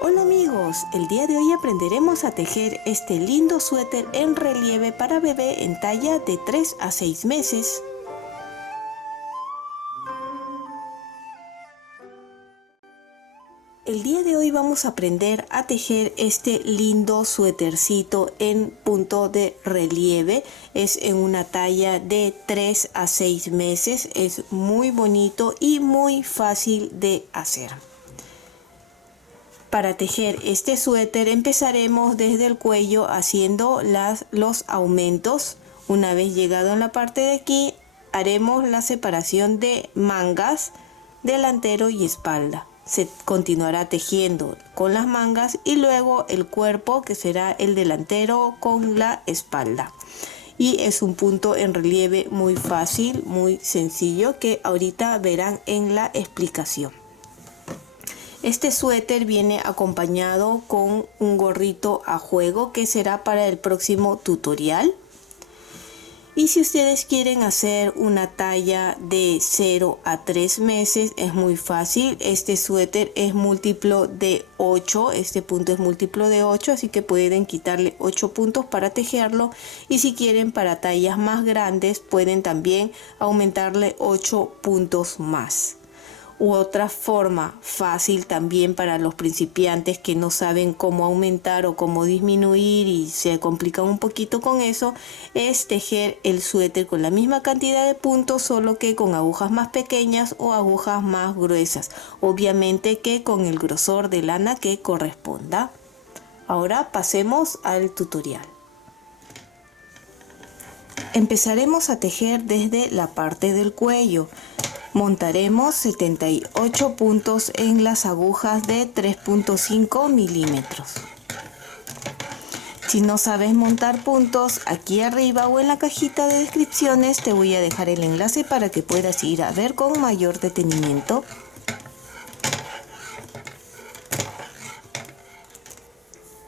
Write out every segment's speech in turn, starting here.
Hola amigos, el día de hoy aprenderemos a tejer este lindo suéter en relieve para bebé en talla de 3 a 6 meses. El día de hoy vamos a aprender a tejer este lindo suétercito en punto de relieve. Es en una talla de 3 a 6 meses. Es muy bonito y muy fácil de hacer. Para tejer este suéter empezaremos desde el cuello haciendo los aumentos. Una vez llegado en la parte de aquí, haremos la separación de mangas, delantero y espalda. Se continuará tejiendo con las mangas y luego el cuerpo, que será el delantero con la espalda. Y es un punto en relieve muy fácil, muy sencillo, que ahorita verán en la explicación. Este suéter viene acompañado con un gorrito a juego que será para el próximo tutorial. Y si ustedes quieren hacer una talla de 0 a 3 meses, es muy fácil. Este suéter es múltiplo de 8, este punto es múltiplo de 8, así que pueden quitarle 8 puntos para tejerlo. Y si quieren para tallas más grandes, pueden también aumentarle 8 puntos más. U otra forma fácil también para los principiantes que no saben cómo aumentar o cómo disminuir y se complican un poquito con eso, es tejer el suéter con la misma cantidad de puntos, solo que con agujas más pequeñas o agujas más gruesas, obviamente que con el grosor de lana que corresponda. Ahora pasemos al tutorial. Empezaremos a tejer desde la parte del cuello. Montaremos 78 puntos en las agujas de 3.5 milímetros. Si no sabes montar puntos, aquí arriba o en la cajita de descripciones te voy a dejar el enlace para que puedas ir a ver con mayor detenimiento.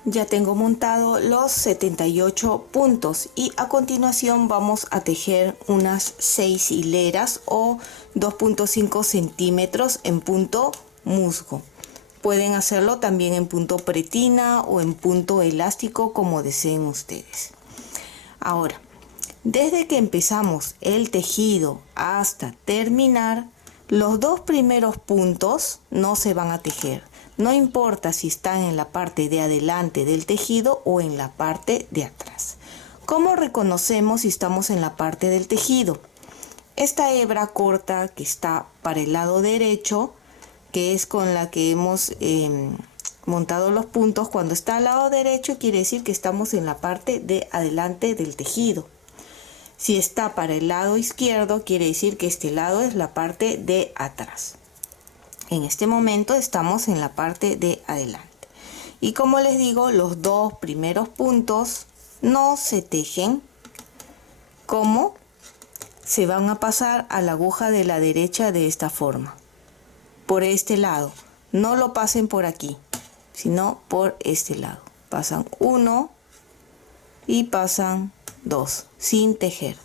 Ya tengo montado los 78 puntos y a continuación vamos a tejer unas 6 hileras o 2.5 centímetros en punto musgo. Pueden hacerlo también en punto pretina o en punto elástico, como deseen ustedes. Ahora, desde que empezamos el tejido hasta terminar, los dos primeros puntos no se van a tejer. No importa si están en la parte de adelante del tejido o en la parte de atrás. ¿Cómo reconocemos si estamos en la parte del tejido? Esta hebra corta que está para el lado derecho, que es con la que hemos montado los puntos, cuando está al lado derecho quiere decir que estamos en la parte de adelante del tejido. Si está para el lado izquierdo, quiere decir que este lado es la parte de atrás. En este momento estamos en la parte de adelante. Y como les digo, los dos primeros puntos no se tejen. ¿Cómo? Se van a pasar a la aguja de la derecha de esta forma. Por este lado. No lo pasen por aquí, sino por este lado. Pasan 1 y pasan 2, sin tejer.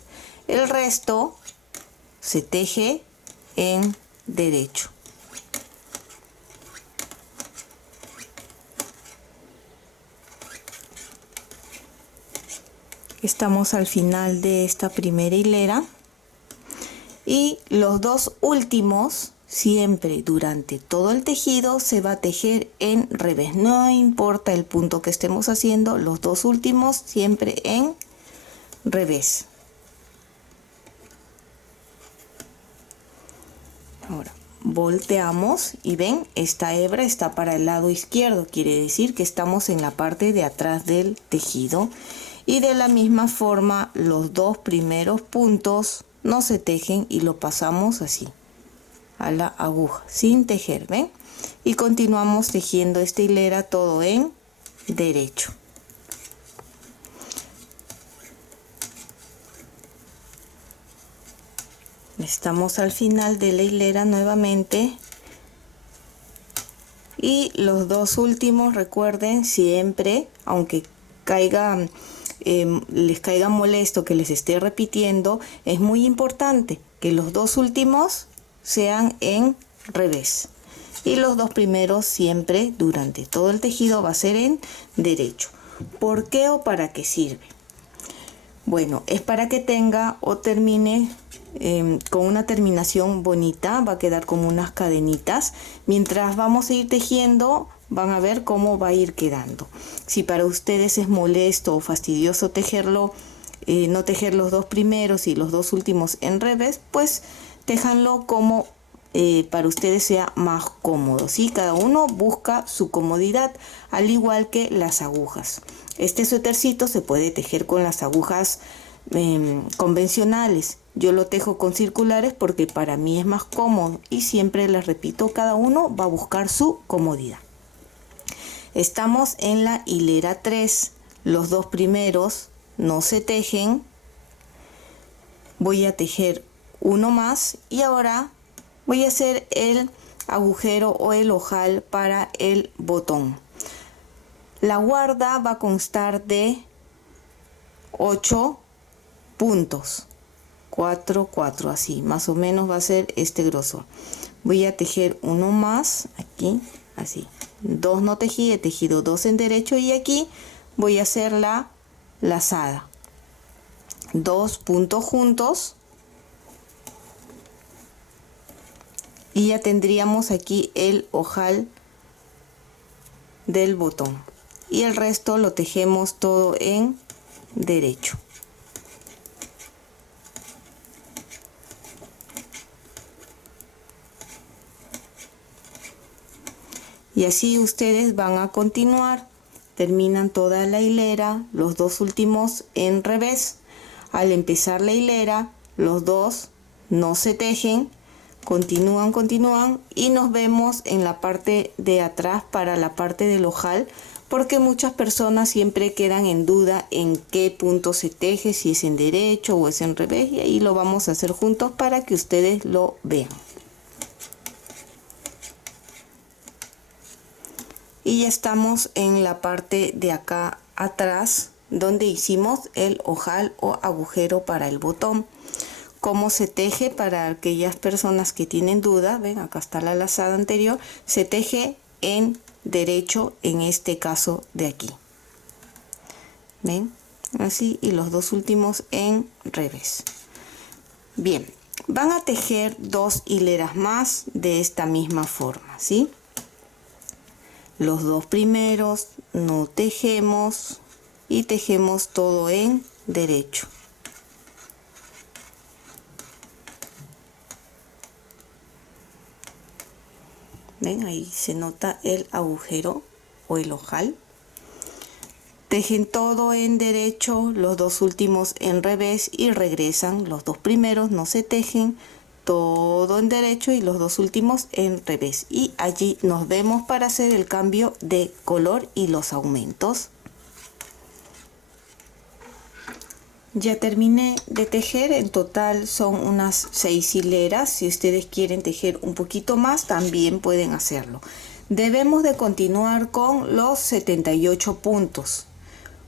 El resto se teje en derecho. Estamos al final de esta primera hilera y los dos últimos siempre durante todo el tejido se va a tejer en revés. No importa el punto que estemos haciendo, los dos últimos siempre en revés. Ahora volteamos y ven, esta hebra está para el lado izquierdo, quiere decir que estamos en la parte de atrás del tejido. Y de la misma forma los dos primeros puntos no se tejen y lo pasamos así a la aguja sin tejer, ¿ven? Y continuamos tejiendo esta hilera todo en derecho. Estamos al final de la hilera nuevamente. Y los dos últimos, recuerden siempre, aunque les caiga molesto que les esté repitiendo, es muy importante que los dos últimos sean en revés. y los dos primeros siempre durante todo el tejido va a ser en derecho. ¿Por qué o para qué sirve? Bueno, es para que tenga o termine con una terminación bonita, va a quedar como unas cadenitas. Mientras vamos a ir tejiendo, van a ver cómo va a ir quedando. Si para ustedes es molesto o fastidioso tejerlo, no tejer los dos primeros y los dos últimos en revés, pues téjanlo como para ustedes sea más cómodo, ¿sí? Cada uno busca su comodidad, al igual que las agujas. Este suétercito se puede tejer con las agujas convencionales. Yo lo tejo con circulares porque para mí es más cómodo y siempre les repito, cada uno va a buscar su comodidad. Estamos en la hilera 3, los dos primeros no se tejen. Voy a tejer uno más y ahora voy a hacer el agujero o el ojal para el botón. La guarda va a constar de 8 puntos, 4, 4, así, más o menos va a ser este grosor. Voy a tejer uno más, aquí, así. 2 no tejí, he tejido 2 en derecho y aquí voy a hacer la lazada. 2 puntos juntos. Y ya tendríamos aquí el ojal del botón. Y el resto lo tejemos todo en derecho. Y así ustedes van a continuar. Terminan toda la hilera, los dos últimos en revés. Al empezar la hilera, los dos no se tejen. Continúan y nos vemos en la parte de atrás para la parte del ojal, porque muchas personas siempre quedan en duda en qué punto se teje, si es en derecho o es en revés, y ahí lo vamos a hacer juntos para que ustedes lo vean. Y ya estamos en la parte de acá atrás donde hicimos el ojal o agujero para el botón. Cómo se teje para aquellas personas que tienen duda, ven, acá está la lazada anterior, se teje en derecho en este caso de aquí, ven, así, y los dos últimos en revés. Bien, van a tejer 2 hileras más de esta misma forma, ¿sí? Los dos primeros no tejemos y tejemos todo en derecho. Ven, ahí se nota el agujero o el ojal. Tejen todo en derecho, los dos últimos en revés y regresan. Los dos primeros no se tejen, todo en derecho y los dos últimos en revés. Y allí nos vemos para hacer el cambio de color y los aumentos. Ya terminé de tejer, en total son unas 6 hileras. Si ustedes quieren tejer un poquito más, también pueden hacerlo. Debemos de continuar con los 78 puntos.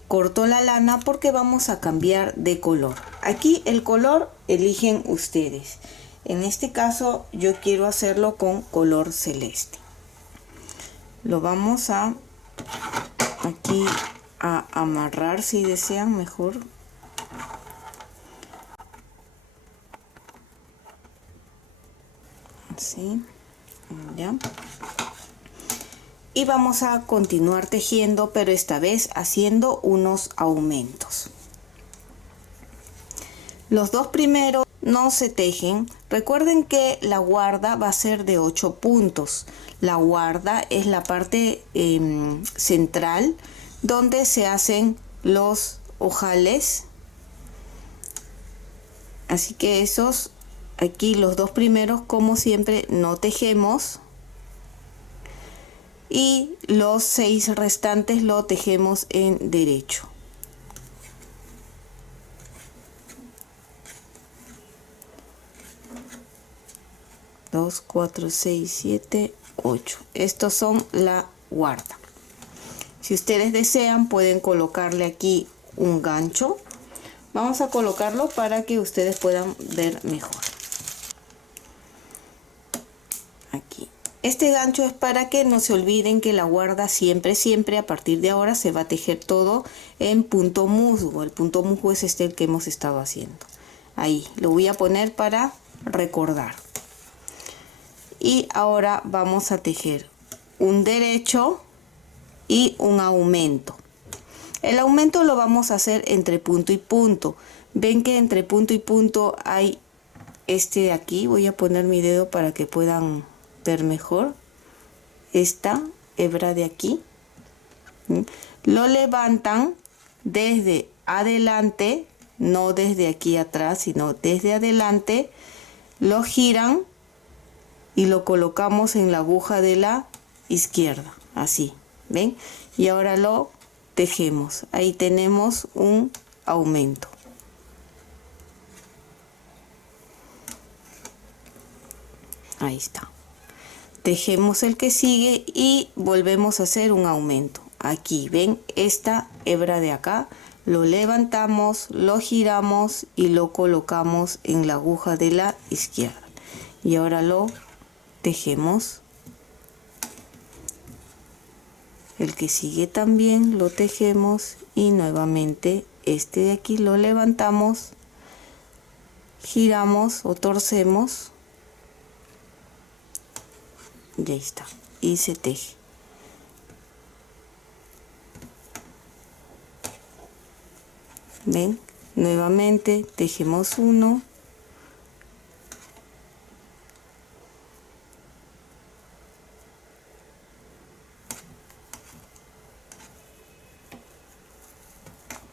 Corto la lana porque vamos a cambiar de color. Aquí el color eligen ustedes. En este caso yo quiero hacerlo con color celeste. Lo vamos a aquí a amarrar si desean mejor. Así, ya. Y vamos a continuar tejiendo, pero esta vez haciendo unos aumentos. Los dos primeros no se tejen. Recuerden que la guarda va a ser de 8 puntos. La guarda es la parte central donde se hacen los ojales. Así que esos, aquí los dos primeros, como siempre, no tejemos. Y los 6 restantes lo tejemos en derecho. Dos, 4, 6, 7, 8. Estos son la guarda. Si ustedes desean, pueden colocarle aquí un gancho. Vamos a colocarlo para que ustedes puedan ver mejor. Aquí. Este gancho es para que no se olviden que la guarda siempre a partir de ahora se va a tejer todo en punto musgo. El punto musgo es el que hemos estado haciendo. Ahí lo voy a poner para recordar. Y ahora vamos a tejer un derecho y un aumento. El aumento lo vamos a hacer entre punto y punto. Ven que entre punto y punto hay este de aquí. Voy a poner mi dedo para que puedan ver mejor. Esta hebra de aquí. Lo levantan desde adelante, no desde aquí atrás, sino desde adelante. Lo giran y lo colocamos en la aguja de la izquierda, así, ¿ven? Y ahora lo tejemos. Ahí tenemos un aumento. Ahí está. Tejemos el que sigue y volvemos a hacer un aumento. Aquí, ¿ven? Esta hebra de acá, lo levantamos, lo giramos y lo colocamos en la aguja de la izquierda. Y ahora lo tejemos. El que sigue también lo tejemos y nuevamente este de aquí lo levantamos, giramos o torcemos y ahí está, y se teje. ¿Ven? Nuevamente tejemos uno,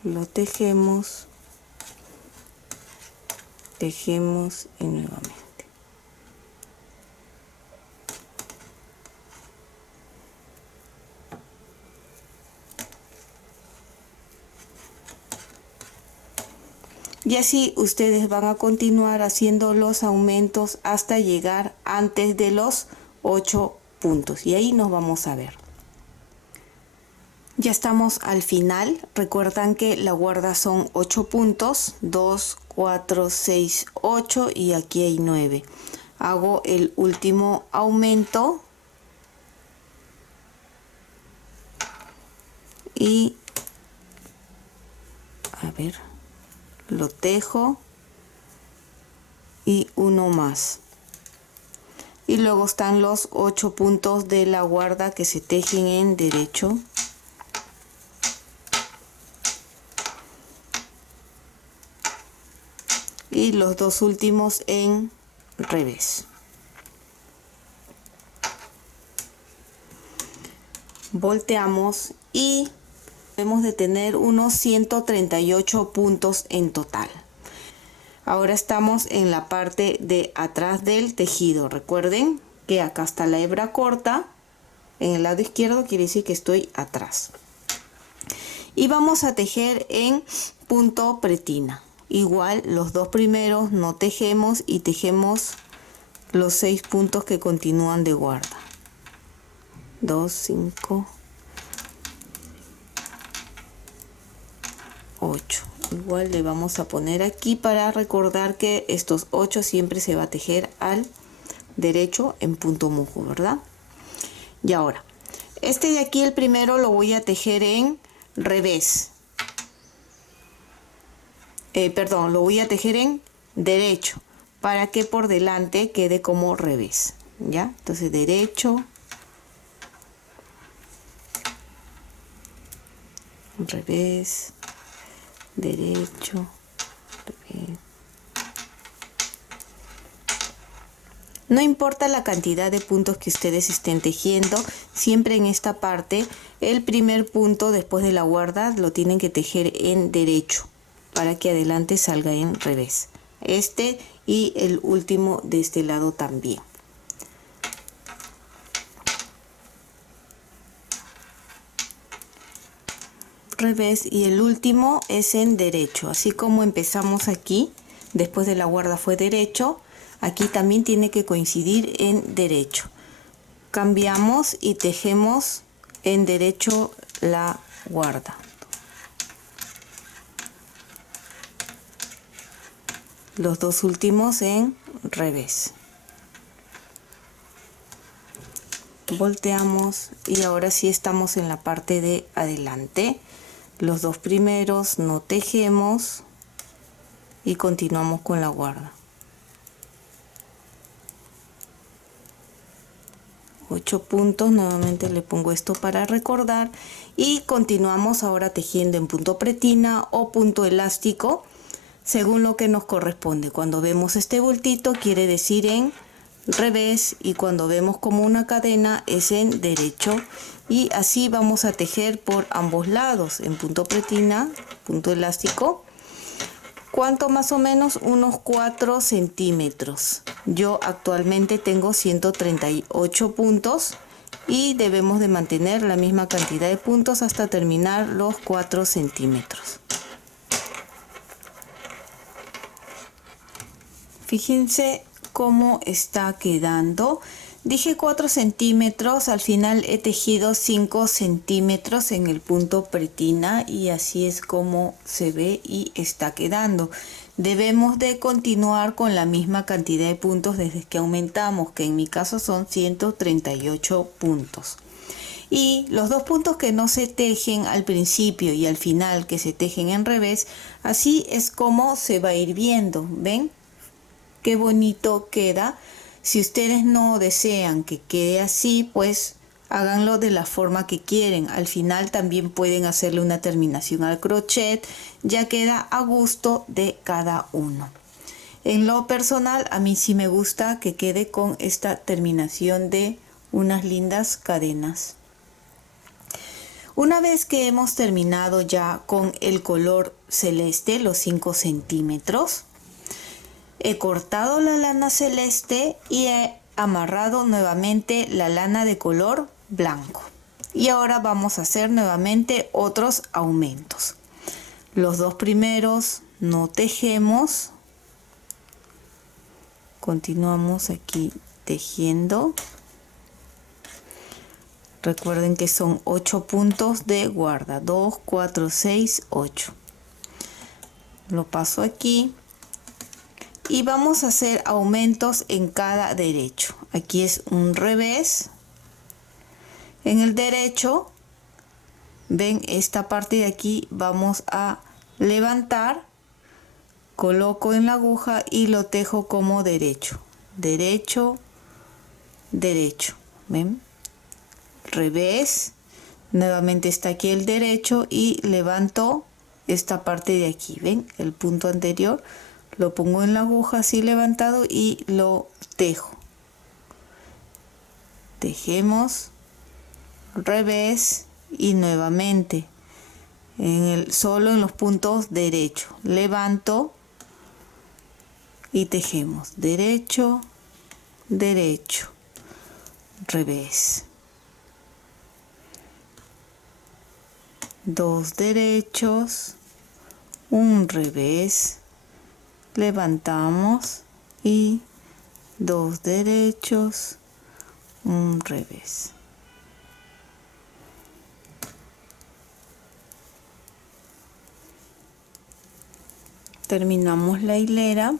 lo tejemos, tejemos y nuevamente. Y así ustedes van a continuar haciendo los aumentos hasta llegar antes de los 8 puntos. Y ahí nos vamos a ver. Ya estamos al final. Recuerdan que la guarda son 8 puntos. 2, 4, 6, 8 y aquí hay 9. Hago el último aumento. Y a ver, lo tejo. Y uno más. Y luego están los 8 puntos de la guarda que se tejen en derecho. Y los dos últimos en revés. Volteamos y debemos de tener unos 138 puntos en total. Ahora estamos en la parte de atrás del tejido. Recuerden que acá está la hebra corta. En el lado izquierdo quiere decir que estoy atrás. Y vamos a tejer en punto pretina. Igual los dos primeros no tejemos y tejemos los 6 puntos que continúan de guarda. 2, 5, 8. Igual le vamos a poner aquí para recordar que estos 8 siempre se va a tejer al derecho en punto musgo, ¿verdad? Y ahora, este de aquí, el primero, lo voy a tejer en revés. Perdón, lo voy a tejer en derecho para que por delante quede como revés, ¿ya? Entonces derecho, revés, derecho, revés. No importa la cantidad de puntos que ustedes estén tejiendo, siempre en esta parte el primer punto después de la guarda lo tienen que tejer en derecho para que adelante salga en revés. Este y el último de este lado también. Revés y el último es en derecho, así como empezamos aquí, después de la guarda fue derecho, aquí también tiene que coincidir en derecho. Cambiamos y tejemos en derecho la guarda. Los dos últimos en revés. volteamos y ahora sí estamos en la parte de adelante. Los dos primeros no tejemos y continuamos con la guarda. 8 puntos, nuevamente le pongo esto para recordar y continuamos ahora tejiendo en punto pretina o punto elástico según lo que nos corresponde. Cuando vemos este bultito quiere decir en revés y cuando vemos como una cadena es en derecho, y así vamos a tejer por ambos lados en punto pretina, punto elástico. ¿Cuánto? Más o menos unos 4 centímetros. Yo actualmente tengo 138 puntos y debemos de mantener la misma cantidad de puntos hasta terminar los 4 centímetros. Fíjense cómo está quedando. Dije 4 centímetros, al final he tejido 5 centímetros en el punto pretina y así es como se ve y está quedando. Debemos de continuar con la misma cantidad de puntos desde que aumentamos, que en mi caso son 138 puntos. Y los dos puntos que no se tejen al principio y al final, que se tejen en revés, así es como se va a ir viendo. ¿Ven? Qué bonito queda. Si ustedes no desean que quede así, pues háganlo de la forma que quieren. Al final también pueden hacerle una terminación al crochet, ya queda a gusto de cada uno. En lo personal, a mí sí me gusta que quede con esta terminación de unas lindas cadenas. Una vez que hemos terminado ya con el color celeste, los 5 centímetros, he cortado la lana celeste y he amarrado nuevamente la lana de color blanco. Y ahora vamos a hacer nuevamente otros aumentos. Los dos primeros no tejemos. Continuamos aquí tejiendo. Recuerden que son 8 puntos de guarda. 2, 4, 6, 8. Lo paso aquí. Y vamos a hacer aumentos en cada derecho. Aquí es un revés. En el derecho, ven esta parte de aquí, vamos a levantar, coloco en la aguja y lo tejo como derecho. Derecho, derecho. ¿Ven? Revés. Nuevamente está aquí el derecho y levanto esta parte de aquí. ¿Ven? El punto anterior. Lo pongo en la aguja así levantado y lo tejo. Tejemos, revés y nuevamente solo en los puntos derecho. Levanto y tejemos derecho, derecho, revés. 2 derechos, un revés. Levantamos y 2 derechos, un revés. Terminamos la hilera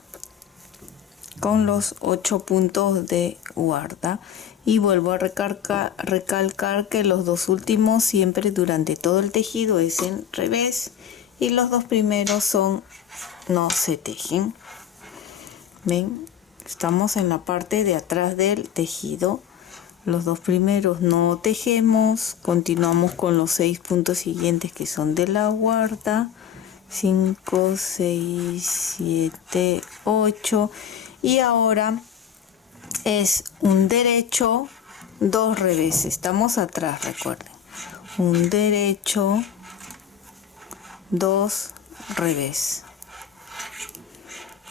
con los 8 puntos de guarda y vuelvo a recalcar que los dos últimos siempre durante todo el tejido es en revés y los dos primeros no se tejen. Ven, estamos en la parte de atrás del tejido. Los dos primeros no tejemos. Continuamos con los 6 puntos siguientes que son de la guarda. 5, 6, 7, 8. Y ahora es un derecho, 2 reveses. Estamos atrás, recuerden. Un derecho, 2 revés.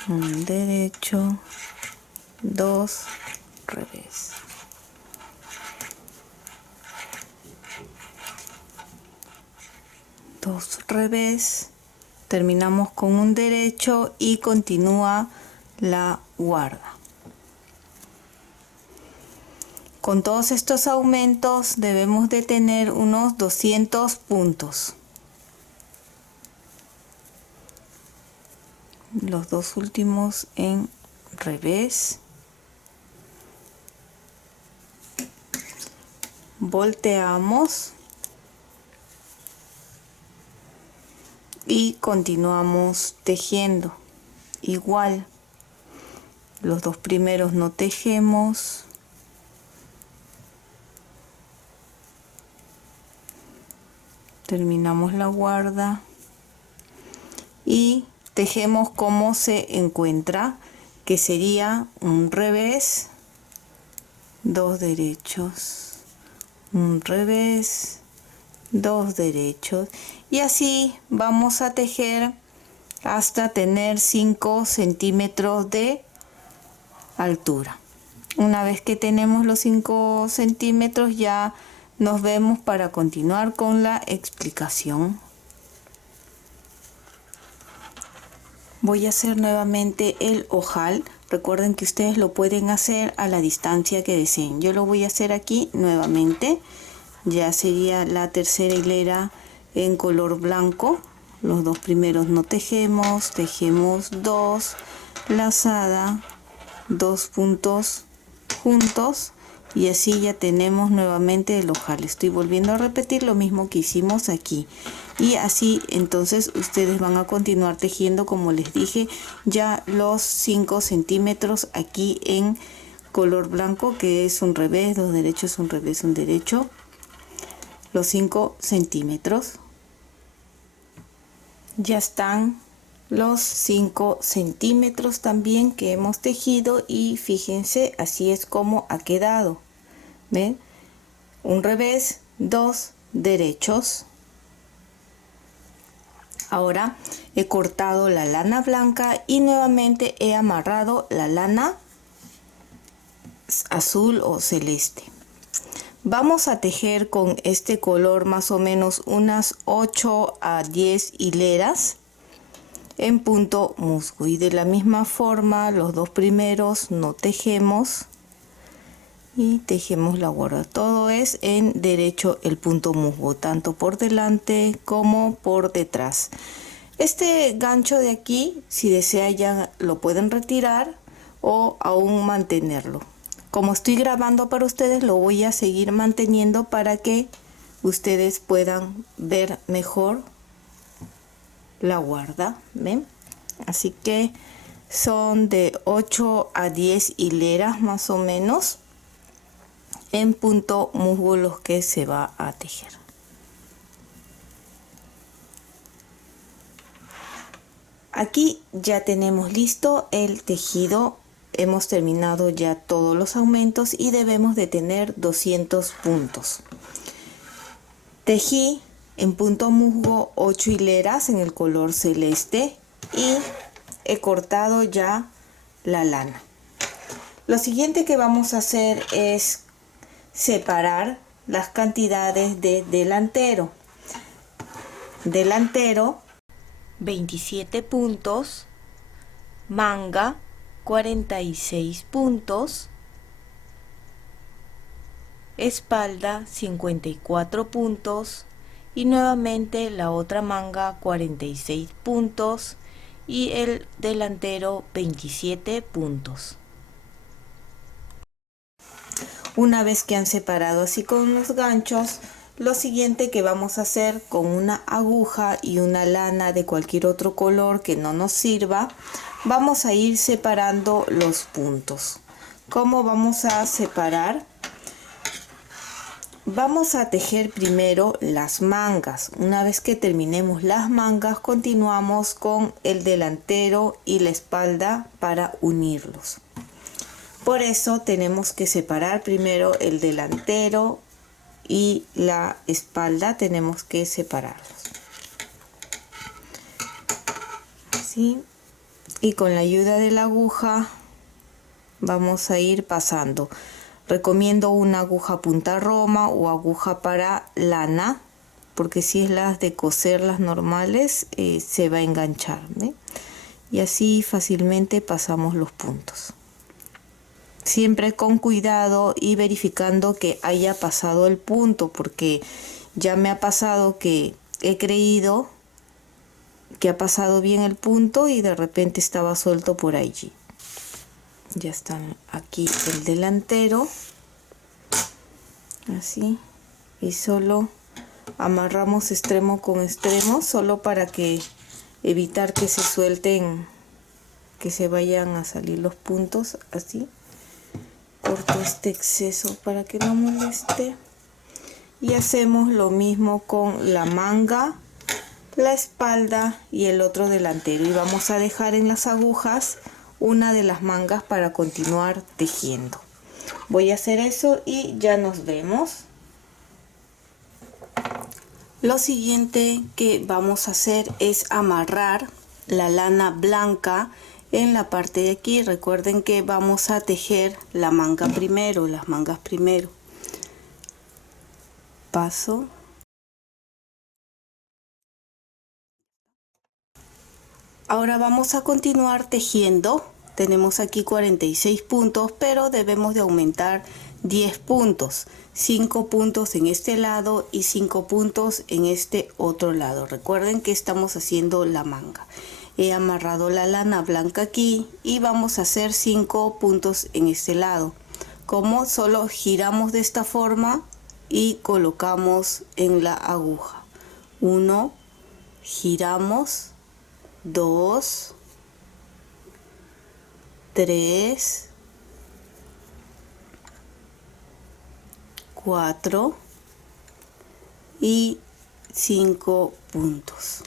Un derecho, 2 revés. Dos revés. Terminamos con un derecho y continúa la guarda. Con todos estos aumentos debemos de tener unos 200 puntos. Los dos últimos en revés. volteamos y continuamos tejiendo. Igual, los dos primeros no tejemos. Terminamos la guarda y tejemos como se encuentra, que sería un revés, dos derechos, un revés, dos derechos, y así vamos a tejer hasta tener 5 centímetros de altura. Una vez que tenemos los 5 centímetros, ya nos vemos para continuar con la explicación. Voy a hacer nuevamente el ojal. Recuerden que ustedes lo pueden hacer a la distancia que deseen. Yo lo voy a hacer aquí nuevamente. Ya sería la tercera hilera en color blanco. Los dos primeros no tejemos, tejemos 2, lazada, 2 puntos juntos, y así ya tenemos nuevamente el ojal. Estoy volviendo a repetir lo mismo que hicimos aquí, y así entonces ustedes van a continuar tejiendo, como les dije, ya los 5 centímetros aquí en color blanco, que es un revés, dos derechos, un revés, un derecho, los 5 centímetros. Ya están los 5 centímetros también que hemos tejido, y fíjense, así es como ha quedado. ¿Ven? Un revés, dos derechos. Ahora he cortado la lana blanca y nuevamente he amarrado la lana azul o celeste. Vamos a tejer con este color más o menos unas 8 a 10 hileras en punto musgo, y de la misma forma los dos primeros no tejemos y tejemos la guarda. Todo es en derecho el punto musgo, tanto por delante como por detrás. Este gancho de aquí, si desea, ya lo pueden retirar o aún mantenerlo. Como estoy grabando para ustedes, lo voy a seguir manteniendo para que ustedes puedan ver mejor la guarda. ¿Ven? Así que son de 8 a 10 hileras más o menos en punto musgo los que se va a tejer. Aquí ya tenemos listo el tejido. Hemos terminado ya todos los aumentos y debemos de tener 200 puntos. Tejí en punto musgo 8 hileras en el color celeste y he cortado ya la lana. Lo siguiente que vamos a hacer es separar las cantidades de delantero. Delantero 27 puntos, manga 46 puntos, espalda 54 puntos y nuevamente la otra manga 46 puntos y el delantero 27 puntos. Una vez que han separado así con los ganchos, lo siguiente que vamos a hacer con una aguja y una lana de cualquier otro color que no nos sirva, vamos a ir separando los puntos. ¿Cómo vamos a separar? Vamos a tejer primero las mangas. Una vez que terminemos las mangas, continuamos con el delantero y la espalda para unirlos. Por eso tenemos que separar primero el delantero y la espalda, tenemos que separarlos. Así. Y con la ayuda de la aguja vamos a ir pasando. Recomiendo una aguja punta roma o aguja para lana, porque si es las de coser, las normales, se va a enganchar, ¿eh? Y así fácilmente pasamos los puntos. Siempre con cuidado y verificando que haya pasado el punto, porque ya me ha pasado que he creído que ha pasado bien el punto y de repente estaba suelto por allí. Ya están aquí el delantero, así, y solo amarramos extremo con extremo, solo para que evitar que se suelten, que se vayan a salir los puntos. Así corto este exceso para que no moleste, y hacemos lo mismo con la manga, la espalda y el otro delantero, y vamos a dejar en las agujas una de las mangas para continuar tejiendo. Voy a hacer eso y ya nos vemos. Lo siguiente que vamos a hacer es amarrar la lana blanca en la parte de aquí. Recuerden que vamos a tejer la manga primero, las mangas primero. Paso. Ahora vamos a continuar tejiendo. Tenemos aquí 46 puntos, pero debemos de aumentar 10 puntos. 5 puntos en este lado y 5 puntos en este otro lado. Recuerden que estamos haciendo la manga. He amarrado la lana blanca aquí y vamos a hacer 5 puntos en este lado. Como solo giramos de esta forma y colocamos en la aguja. 1, giramos, 2, 3, 4 y 5 puntos.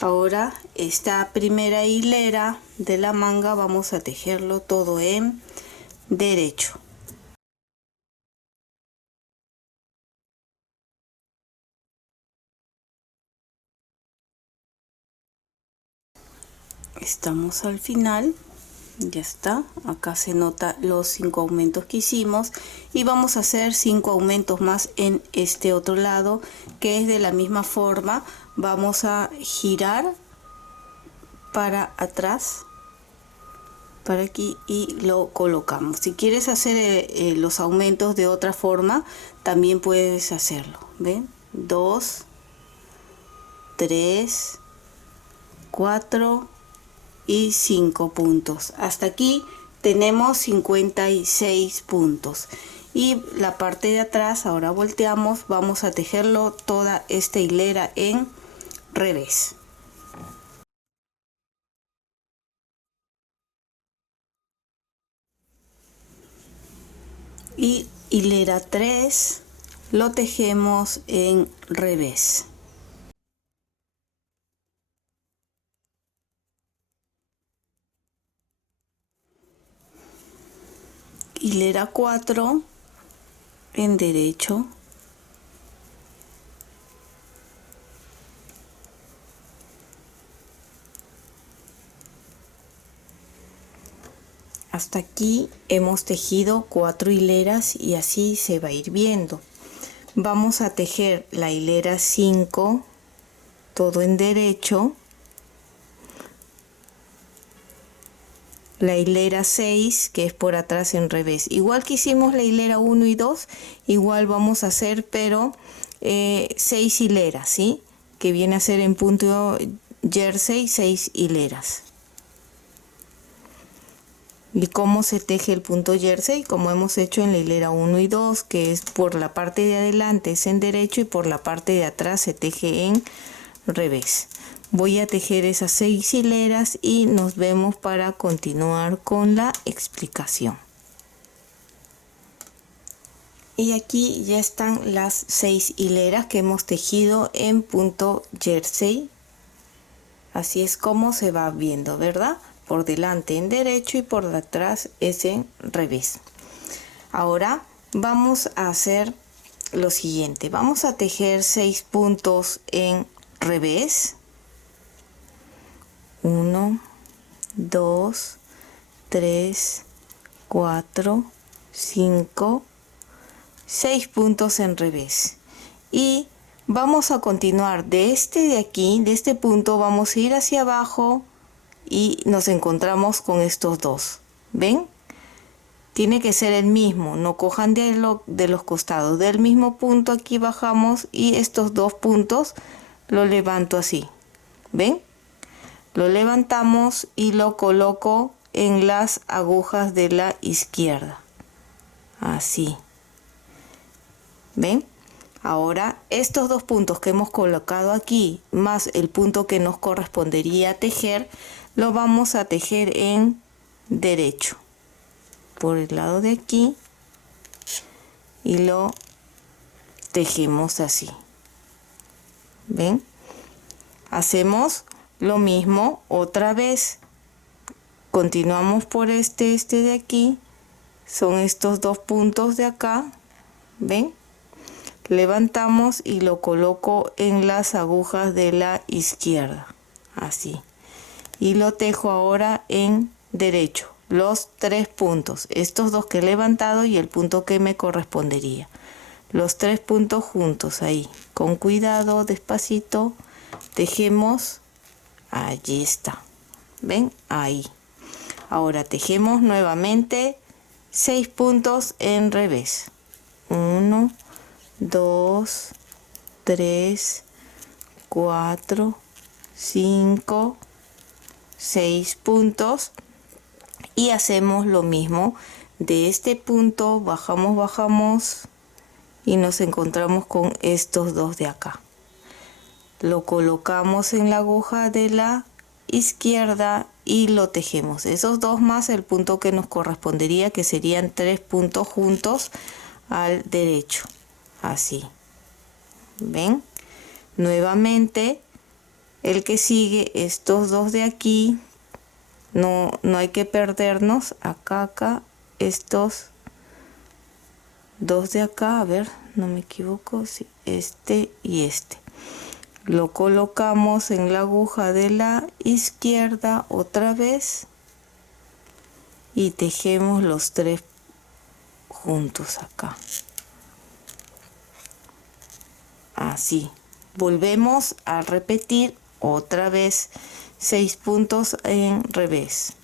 Ahora esta primera hilera de la manga vamos a tejerlo todo en derecho. Estamos al final. Ya está, acá se nota los 5 aumentos que hicimos, y vamos a hacer 5 aumentos más en este otro lado, que es de la misma forma. Vamos a girar para atrás, para aquí, y lo colocamos. Si quieres hacer los aumentos de otra forma, también puedes hacerlo. ¿Ven? 2, 3, 4 y 5 puntos. Hasta aquí tenemos 56 puntos, y la parte de atrás, ahora volteamos, vamos a tejerlo toda esta hilera en revés. Y hilera 3 lo tejemos en revés. Hilera 4 en derecho. Hasta aquí hemos tejido 4 hileras y así se va a ir viendo. Vamos a tejer la hilera 5 todo en derecho, la hilera 6 que es por atrás en revés, igual que hicimos la hilera 1 y 2, igual vamos a hacer, pero 6 hileras, ¿sí? Que viene a ser en punto jersey 6 hileras. Y cómo se teje el punto jersey, como hemos hecho en la hilera 1 y 2, que es por la parte de adelante es en derecho y por la parte de atrás se teje en revés. Voy a tejer esas 6 hileras y nos vemos para continuar con la explicación. Y aquí ya están las 6 hileras que hemos tejido en punto jersey. Así es como se va viendo, ¿verdad? Por delante en derecho y por detrás es en revés. Ahora vamos a hacer lo siguiente. Vamos a tejer 6 puntos en revés. 1, 2, 3, 4, 5, 6 puntos en revés. Y vamos a continuar de aquí, de este punto, vamos a ir hacia abajo y nos encontramos con estos dos. ¿Ven? Tiene que ser el mismo, no cojan de los costados. Del mismo punto aquí bajamos y estos 2 puntos lo levanto así. ¿Ven? Lo levantamos y lo coloco en las agujas de la izquierda. Así. ¿Ven? Ahora estos dos puntos que hemos colocado aquí más el punto que nos correspondería tejer, lo vamos a tejer en derecho por el lado de aquí y lo tejemos así. ¿Ven? Hacemos lo mismo otra vez. Continuamos por este de aquí. Son estos dos puntos de acá. ¿Ven? Levantamos y lo coloco en las agujas de la izquierda. Así. Y lo tejo ahora en derecho. Los tres puntos. Estos dos que he levantado y el punto que me correspondería. Los tres puntos juntos ahí. Con cuidado, despacito. Tejemos. Allí está. ¿Ven? Ahí. Ahora tejemos nuevamente 6 puntos en revés. 1, 2, 3, 4, 5, 6 puntos. Y hacemos lo mismo. De este punto bajamos y nos encontramos con estos dos de acá. Lo colocamos en la aguja de la izquierda y lo tejemos. Esos dos más el punto que nos correspondería, que serían 3 puntos juntos al derecho. Así. ¿Ven? Nuevamente, el que sigue, estos dos de aquí, no hay que perdernos. Acá, estos dos de acá, a ver, no me equivoco, sí, este y este. Lo colocamos en la aguja de la izquierda otra vez y tejemos los tres juntos acá. Así. Volvemos a repetir otra vez 6 puntos en revés.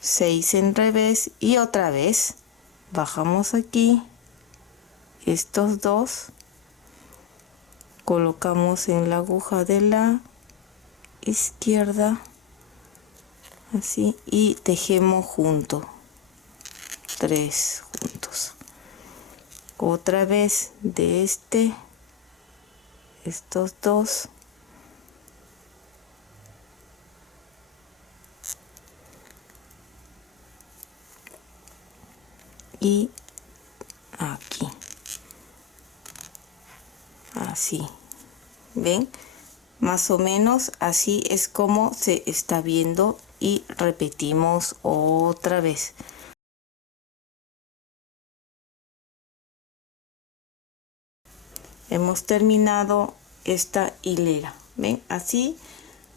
Seis en revés y otra vez bajamos aquí. Estos dos colocamos en la aguja de la izquierda así y tejemos juntos, 3 juntos. Otra vez de estos dos y aquí. Así. ¿Ven? Más o menos así es como se está viendo y repetimos otra vez. Hemos terminado esta hilera. ¿Ven? Así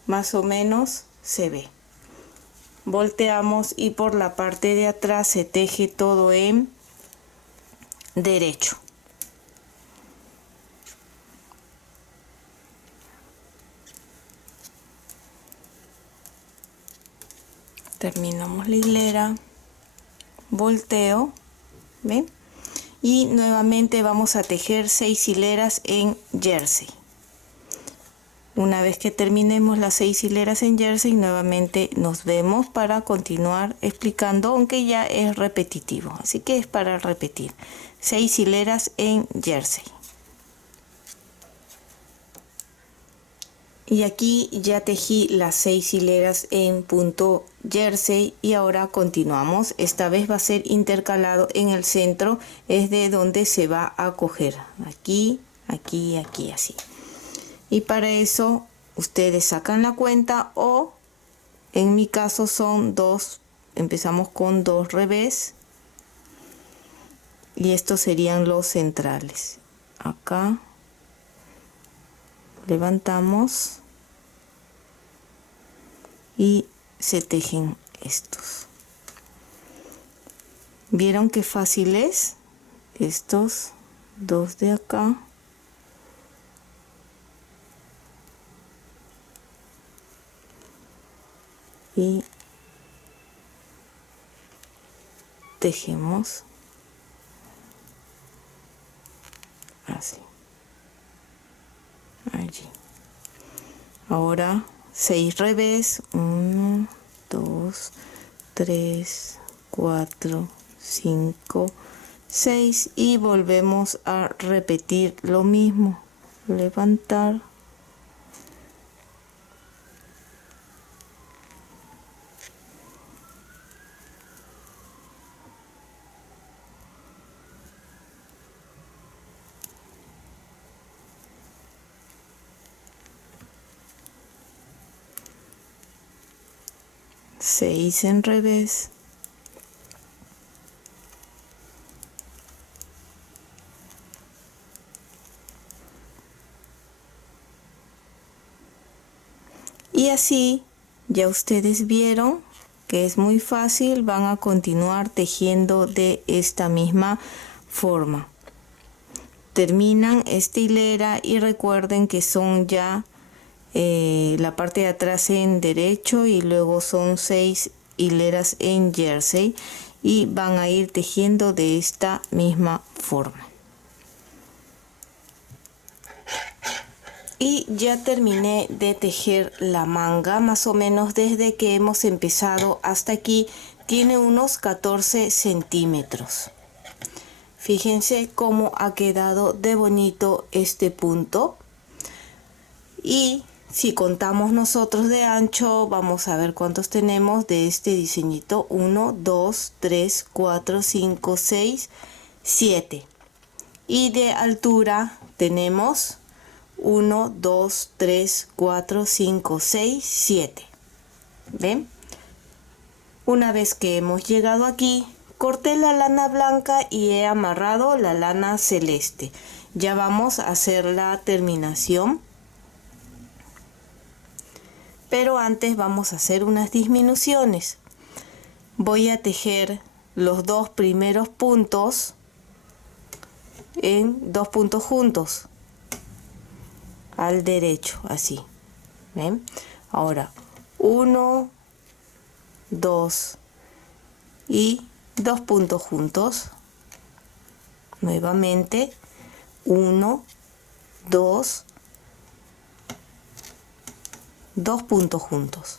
más o menos se ve. Volteamos y por la parte de atrás se teje todo en derecho. Terminamos la hilera, volteo, ¿ven? Y nuevamente vamos a tejer 6 hileras en jersey. Una vez que terminemos las 6 hileras en jersey, nuevamente nos vemos para continuar explicando, aunque ya es repetitivo, así que es para repetir. 6 hileras en jersey. Y aquí ya tejí las 6 hileras en punto jersey y ahora continuamos. Esta vez va a ser intercalado en el centro, es de donde se va a coger. Aquí, aquí, aquí, así. Y para eso ustedes sacan la cuenta o en mi caso son 2, empezamos con 2 revés. Y estos serían los centrales. Acá. Levantamos y se tejen estos. ¿Vieron qué fácil es? Estos dos de acá y tejemos así. Allí. Ahora 6 revés, 1, 2, 3, 4, 5, 6 y volvemos a repetir lo mismo. Levantar. Seis en revés. Y así ya ustedes vieron que es muy fácil, van a continuar tejiendo de esta misma forma. Terminan esta hilera y recuerden que son ya la parte de atrás en derecho y luego son 6 hileras en jersey y van a ir tejiendo de esta misma forma. Y ya terminé de tejer la manga, más o menos desde que hemos empezado hasta aquí tiene unos 14 centímetros. Fíjense cómo ha quedado de bonito este punto. Y si contamos nosotros de ancho, vamos a ver cuántos tenemos de este diseñito. 1, 2, 3, 4, 5, 6, 7. Y de altura tenemos 1, 2, 3, 4, 5, 6, 7. ¿Ven? Una vez que hemos llegado aquí, corté la lana blanca y he amarrado la lana celeste. Ya vamos a hacer la terminación. Pero antes vamos a hacer unas disminuciones. Voy a tejer los dos primeros puntos en 2 puntos juntos al derecho, así. ¿Ven? Ahora 1, 2 y 2 puntos juntos. Nuevamente 1, 2, 2 puntos juntos.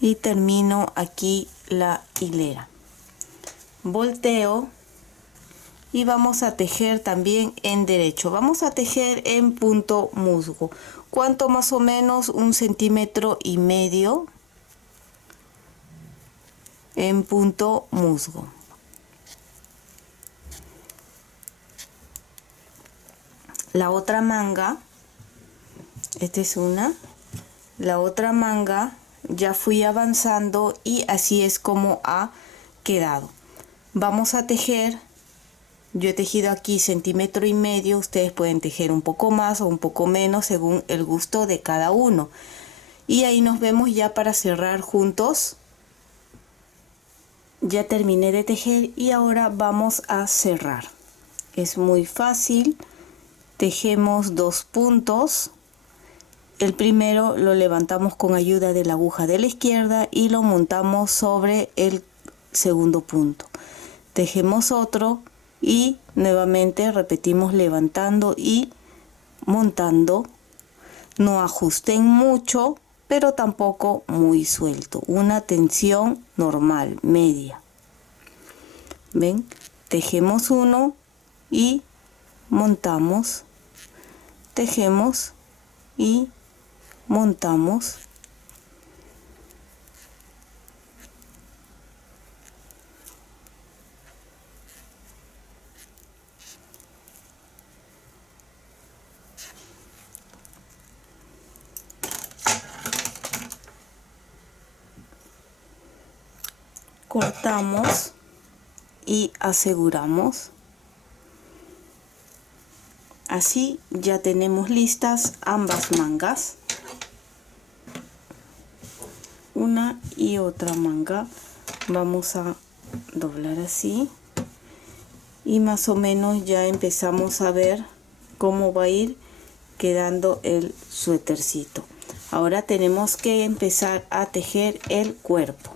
Y termino aquí la hilera. Volteo y vamos a tejer también en derecho. Vamos a tejer en punto musgo. ¿Cuánto? Más o menos 1,5 centímetros en punto musgo. La otra manga, esta es una, la otra manga ya fui avanzando y así es como ha quedado. Vamos a tejer. Yo he tejido aquí 1,5 centímetros, ustedes pueden tejer un poco más o un poco menos según el gusto de cada uno. Y ahí nos vemos ya para cerrar juntos. Ya terminé de tejer y ahora vamos a cerrar. Es muy fácil, tejemos 2 puntos. El primero lo levantamos con ayuda de la aguja de la izquierda y lo montamos sobre el segundo punto. Tejemos otro. Y nuevamente repetimos levantando y montando. No ajusten mucho, pero tampoco muy suelto. Una tensión normal, media. ¿Ven? Tejemos uno y montamos. Tejemos y montamos. Cortamos y aseguramos. Así ya tenemos listas ambas mangas. Una y otra manga. Vamos a doblar así. Y más o menos ya empezamos a ver cómo va a ir quedando el suétercito. Ahora tenemos que empezar a tejer el cuerpo.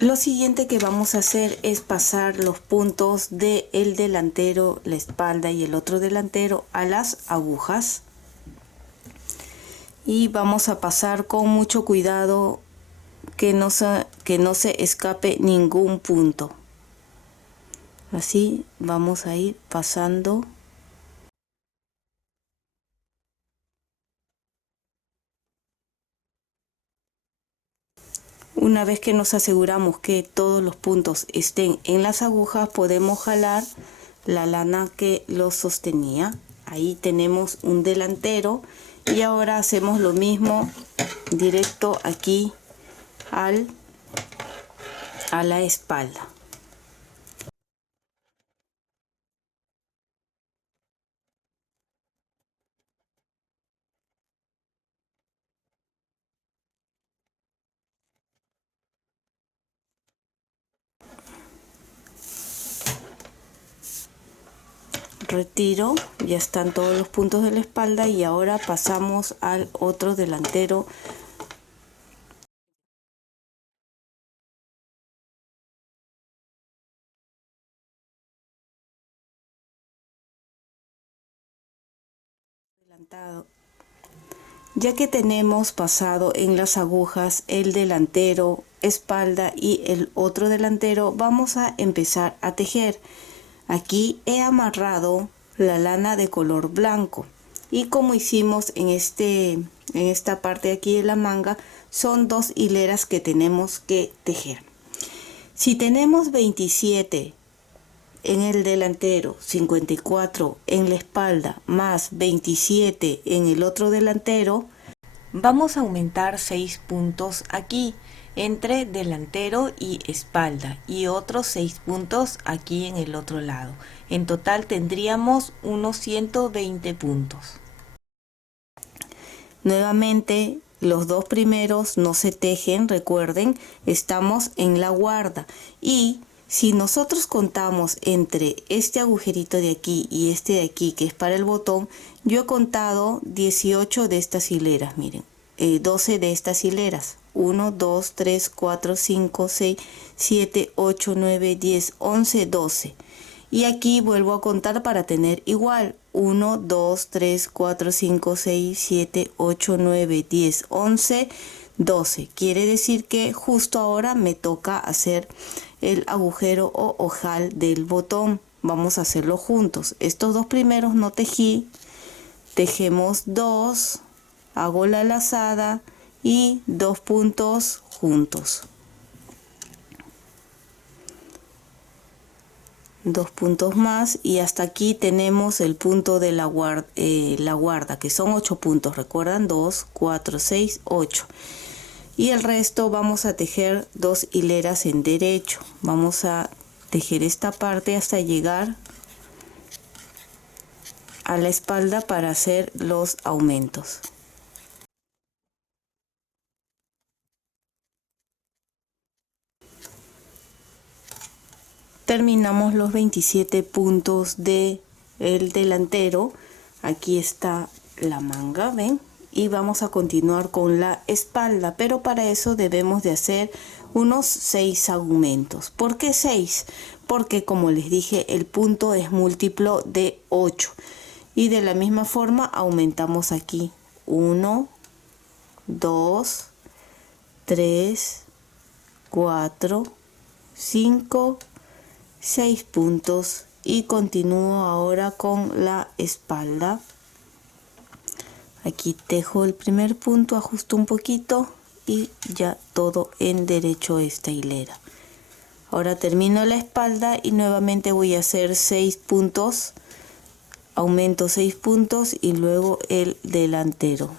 Lo siguiente que vamos a hacer es pasar los puntos del delantero, la espalda y el otro delantero a las agujas. Y vamos a pasar con mucho cuidado que no se escape ningún punto. Así vamos a ir pasando. Una vez que nos aseguramos que todos los puntos estén en las agujas, podemos jalar la lana que los sostenía. Ahí tenemos un delantero y ahora hacemos lo mismo directo aquí a la espalda. Retiro, ya están todos los puntos de la espalda y ahora pasamos al otro delantero. Ya que tenemos pasado en las agujas el delantero, espalda y el otro delantero, vamos a empezar a tejer. Aquí he amarrado la lana de color blanco y como hicimos en esta parte de aquí de la manga, son 2 hileras que tenemos que tejer. Si tenemos 27 en el delantero, 54 en la espalda, más 27 en el otro delantero, vamos a aumentar 6 puntos aquí entre delantero y espalda y otros 6 puntos aquí en el otro lado. En total tendríamos unos 120 puntos. Nuevamente los dos primeros no se tejen, recuerden, estamos en la guarda y si nosotros contamos entre este agujerito de aquí y este de aquí, que es para el botón, yo he contado 18 de estas hileras, miren, 12 de estas hileras. 1, 2, 3, 4, 5, 6, 7, 8, 9, 10, 11, 12. Y aquí vuelvo a contar para tener igual. 1, 2, 3, 4, 5, 6, 7, 8, 9, 10, 11, 12. Quiere decir que justo ahora me toca hacer el agujero o ojal del botón. Vamos a hacerlo juntos. Estos dos primeros no tejí, tejemos 2, hago la lazada y 2 puntos juntos. 2 puntos más y hasta aquí tenemos el punto de la guarda, que son 8 puntos. Recuerdan, 2, 4, 6, 8. Y el resto vamos a tejer 2 hileras en derecho. Vamos a tejer esta parte hasta llegar a la espalda para hacer los aumentos. Terminamos los 27 puntos del delantero. Aquí está la manga, ¿ven? Y vamos a continuar con la espalda, pero para eso debemos de hacer unos 6 aumentos. ¿Por qué 6? Porque como les dije, el punto es múltiplo de 8 y de la misma forma aumentamos aquí 1, 2, 3, 4, 5, 6 puntos y continúo ahora con la espalda. Aquí tejo el primer punto, ajusto un poquito y ya todo en derecho esta hilera. Ahora termino la espalda y nuevamente voy a hacer 6 puntos, aumento 6 puntos y luego el delantero.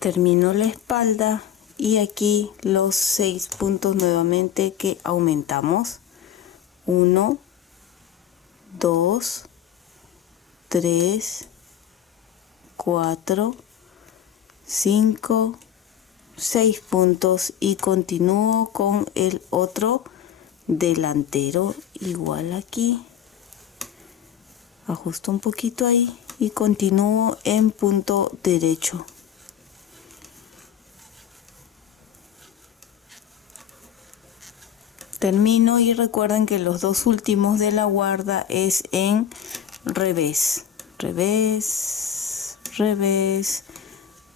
Termino la espalda y aquí los 6 puntos nuevamente que aumentamos. 1, 2, 3, 4, 5, 6 puntos y continúo con el otro delantero igual aquí. Ajusto un poquito ahí y continúo en punto derecho. termino y recuerden que los dos últimos de la guarda es en revés, revés, revés.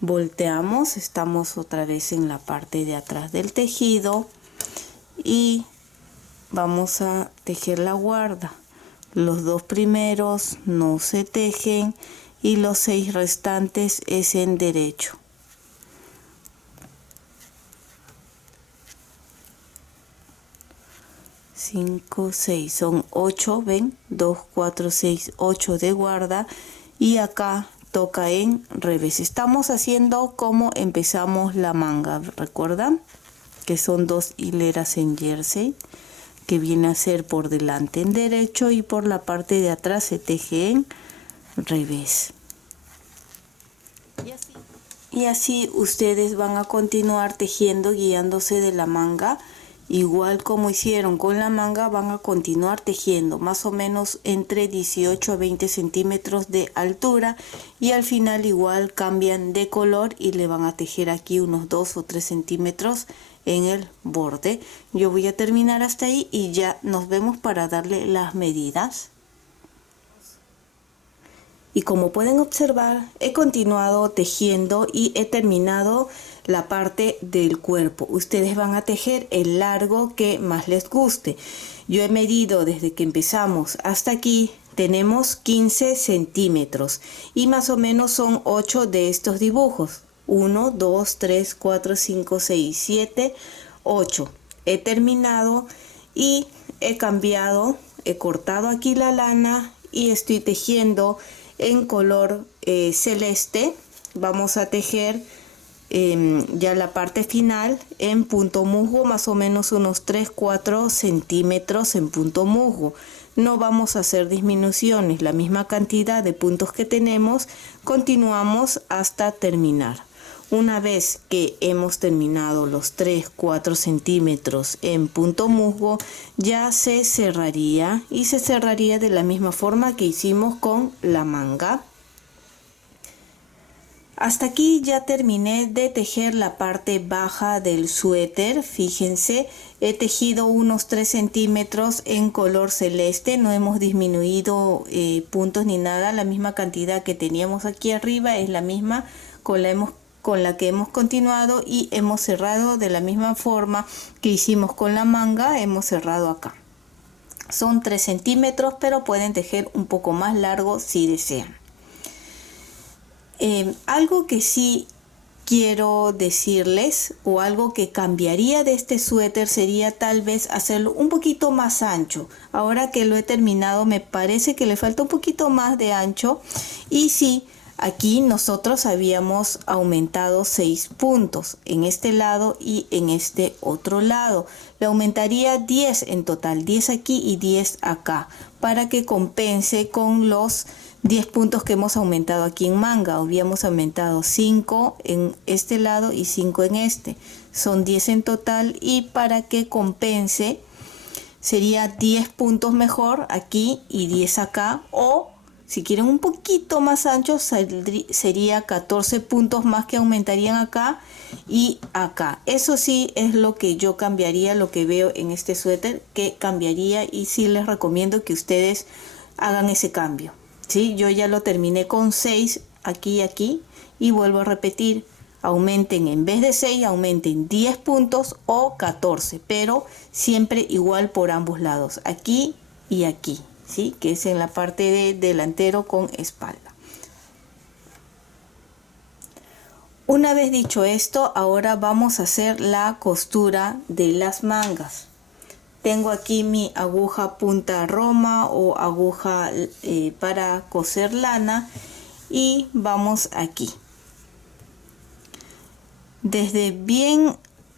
Volteamos, estamos otra vez en la parte de atrás del tejido y vamos a tejer la guarda. Los dos primeros no se tejen y los 6 restantes es en derecho. Cinco, 6, son 8, ven, 2, 4, 6, 8 de guarda y acá toca en revés. Estamos haciendo como empezamos la manga, ¿recuerdan? Que son 2 hileras en jersey, que viene a ser por delante en derecho y por la parte de atrás se teje en revés. Y así ustedes van a continuar tejiendo guiándose de la manga. Igual como hicieron con la manga, van a continuar tejiendo más o menos entre 18 a 20 centímetros de altura y al final igual cambian de color y le van a tejer aquí unos 2 o 3 centímetros en el borde. Yo voy a terminar hasta ahí y ya nos vemos para darle las medidas. Y como pueden observar, he continuado tejiendo y he terminado la parte del cuerpo. Ustedes van a tejer el largo que más les guste. Yo he medido desde que empezamos hasta aquí, tenemos 15 centímetros y más o menos son 8 de estos dibujos. 1, 2, 3, 4, 5, 6, 7, 8. He terminado y he cambiado, he cortado aquí la lana y estoy tejiendo en color celeste. Vamos a tejer ya la parte final en punto musgo, más o menos unos 3-4 centímetros en punto musgo. No vamos a hacer disminuciones, la misma cantidad de puntos que tenemos, continuamos hasta terminar. Una vez que hemos terminado los 3-4 centímetros en punto musgo, ya se cerraría y se cerraría de la misma forma que hicimos con la manga. Hasta aquí ya terminé de tejer la parte baja del suéter. Fíjense, he tejido unos 3 centímetros en color celeste, no hemos disminuido puntos ni nada, la misma cantidad que teníamos aquí arriba es la misma con la que hemos continuado y hemos cerrado de la misma forma que hicimos con la manga, hemos cerrado acá. Son 3 centímetros, pero pueden tejer un poco más largo si desean. Algo que sí quiero decirles o algo que cambiaría de este suéter sería tal vez hacerlo un poquito más ancho. Ahora que lo he terminado me parece que le falta un poquito más de ancho y sí, aquí nosotros habíamos aumentado 6 puntos en este lado y en este otro lado. Le aumentaría 10 en total, 10 aquí y 10 acá, para que compense con los 10 puntos que hemos aumentado aquí en manga. Habíamos aumentado 5 en este lado y 5 en este. Son 10 en total y para que compense sería 10 puntos mejor aquí y 10 acá, o si quieren un poquito más ancho sería 14 puntos más que aumentarían acá y acá. Eso sí es lo que yo cambiaría, lo que veo en este suéter que cambiaría, y sí les recomiendo que ustedes hagan ese cambio. ¿Sí? Yo ya lo terminé con 6 aquí y aquí y vuelvo a repetir, aumenten en vez de 6, aumenten 10 puntos o 14, pero siempre igual por ambos lados, aquí y aquí. ¿Sí? Que es en la parte de delantero con espalda. Una vez dicho esto, ahora vamos a hacer la costura de las mangas. Tengo aquí mi aguja punta roma o aguja para coser lana y vamos aquí. Desde bien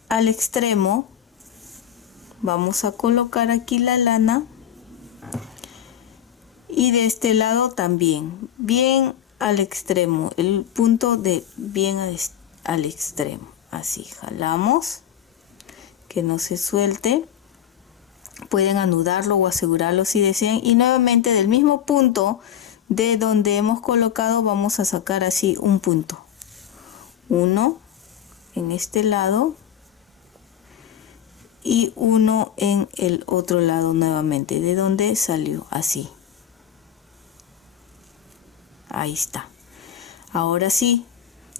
al extremo vamos a colocar aquí la lana. Y de este lado también, bien al extremo, el punto de bien al extremo. Así jalamos, que no se suelte. Pueden anudarlo o asegurarlo si desean. Y nuevamente del mismo punto de donde hemos colocado vamos a sacar así un punto. Uno en este lado y uno en el otro lado nuevamente, de donde salió, así. Ahí está. Ahora sí,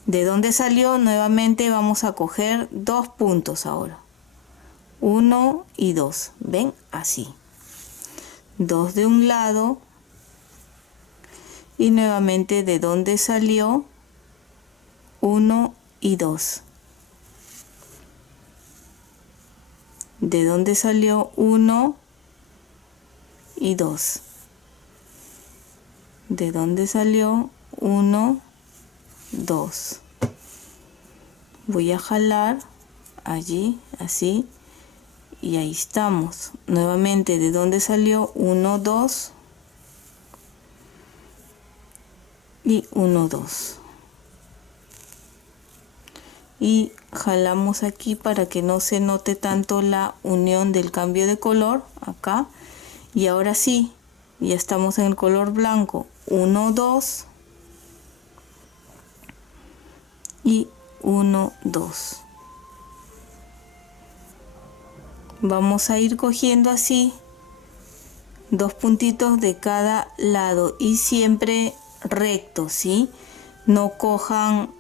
de donde salió nuevamente vamos a coger 2 puntos ahora. 1 y 2, ven, así. 2 de un lado y nuevamente de donde salió 1 y 2. De donde salió 1 y 2. De donde salió 1, 2. Voy a jalar allí, así, y ahí estamos. Nuevamente, de donde salió 1, 2 y 1, 2. Y jalamos aquí para que no se note tanto la unión del cambio de color acá. Y ahora sí, ya estamos en el color blanco. 1, 2 y 1, 2. Vamos a ir cogiendo así 2 puntitos de cada lado y siempre recto, ¿sí? No cojan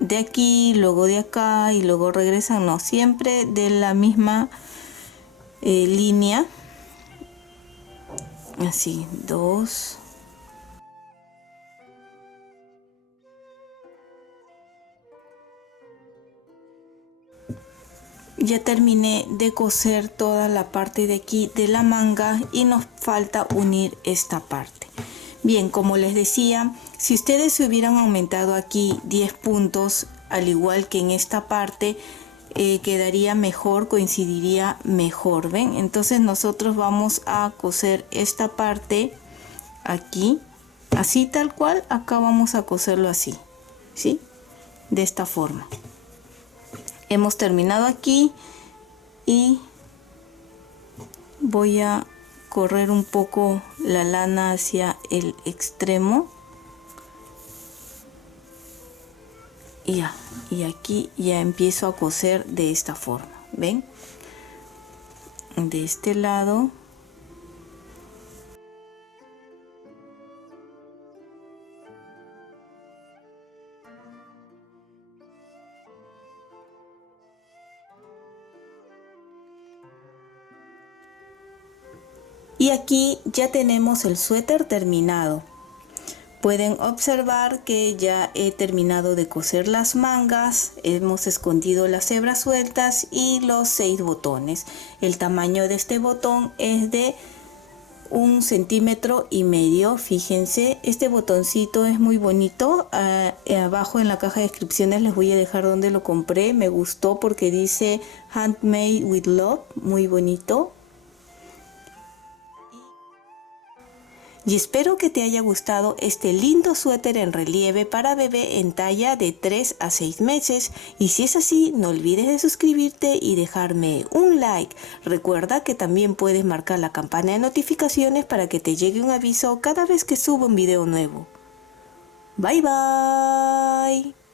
de aquí, luego de acá y luego regresan, no, siempre de la misma línea. Así, 2. Ya terminé de coser toda la parte de aquí de la manga y nos falta unir esta parte. Bien, como les decía, si ustedes se hubieran aumentado aquí 10 puntos, al igual que en esta parte, quedaría mejor, coincidiría mejor, ¿ven? Entonces nosotros vamos a coser esta parte aquí, así tal cual, acá vamos a coserlo así, ¿sí? De esta forma. Hemos terminado aquí y voy a correr un poco la lana hacia el extremo y aquí ya empiezo a coser de esta forma, ven, de este lado. Y aquí ya tenemos el suéter terminado. Pueden observar que ya he terminado de coser las mangas, hemos escondido las hebras sueltas y los 6 botones. El tamaño de este botón es de 1,5 centímetros. Fíjense, este botoncito es muy bonito. Abajo en la caja de descripciones les voy a dejar donde lo compré. Me gustó porque dice Handmade with Love, muy bonito. Y espero que te haya gustado este lindo suéter en relieve para bebé en talla de 3 a 6 meses. Y si es así, no olvides de suscribirte y dejarme un like. Recuerda que también puedes marcar la campana de notificaciones para que te llegue un aviso cada vez que suba un video nuevo. Bye bye.